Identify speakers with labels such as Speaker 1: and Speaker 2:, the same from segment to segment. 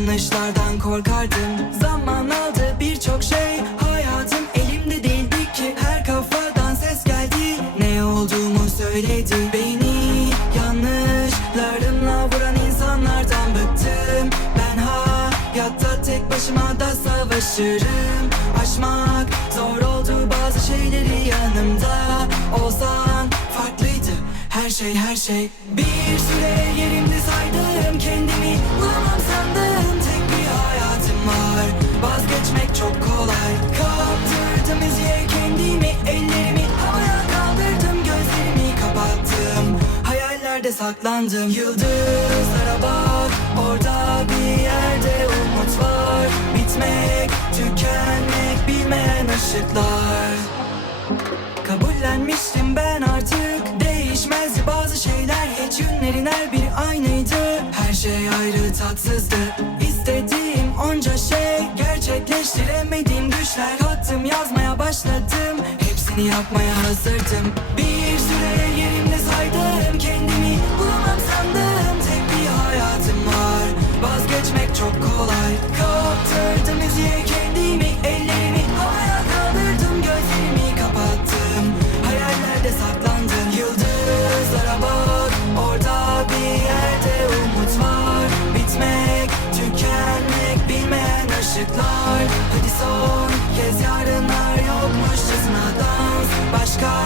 Speaker 1: Yanlışlardan korkardım. Zaman aldı birçok şey. Hayatım elimde değildi ki. Her kafadan ses geldi. Ne olduğumu söyledi Beni. Yanlışlarımla vuran insanlardan bıktım. Ben hayatta tek başıma da savaşırım. Aşmak zor oldu bazı şeyleri yanımda. Olsan farklıydı. Her şey her şey. Bir süre yerimde saydım kendimi. Bulamam sandım kendimi Ellerimi havaya kaldırdım Gözlerimi kapattım. Hayallerde saklandım. Yıldızlara bak Orada bir yerde umut var. Bitmek, tükenmek bilmeyen ışıklar. Kabullenmiştim ben artık Değişmezdi bazı şeyler Hiç yönlerin her biri aynıydı. Her şey ayrı tatsızdı. İstediğim onca şey Gerçekleştiremediğim düşler Kattım yazmaya başladım Yapmaya hazırdım. Bir süre yerimde saydım kendimi. Bulamam ışıklar Hadi son kez yarınlar yokmuşçasına dans Başka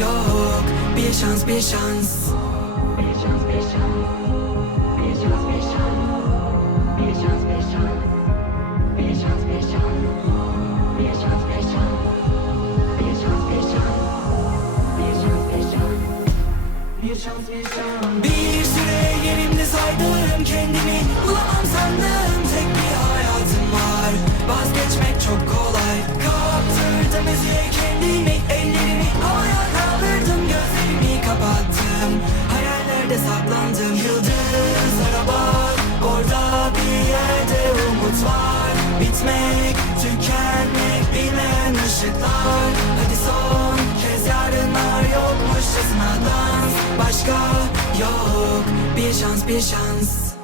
Speaker 1: yok Bir şans bir şans
Speaker 2: Bir şans, bir şans. Bir şans, bir şans. Bir şans, bir şans. Bir şans, bir şans. Bir şans, bir şans. Bir şans, bir şans. Bir şans, bir şans.
Speaker 1: Bir şans bir şans Saklandım Yıldızlara bak Orada bir yerde umut var. Bitmek, tükenmek bilmeyen ışıklar. Hadi son kez yarınlar yokmuşçasına dans Başka yok. Bir şans bir şans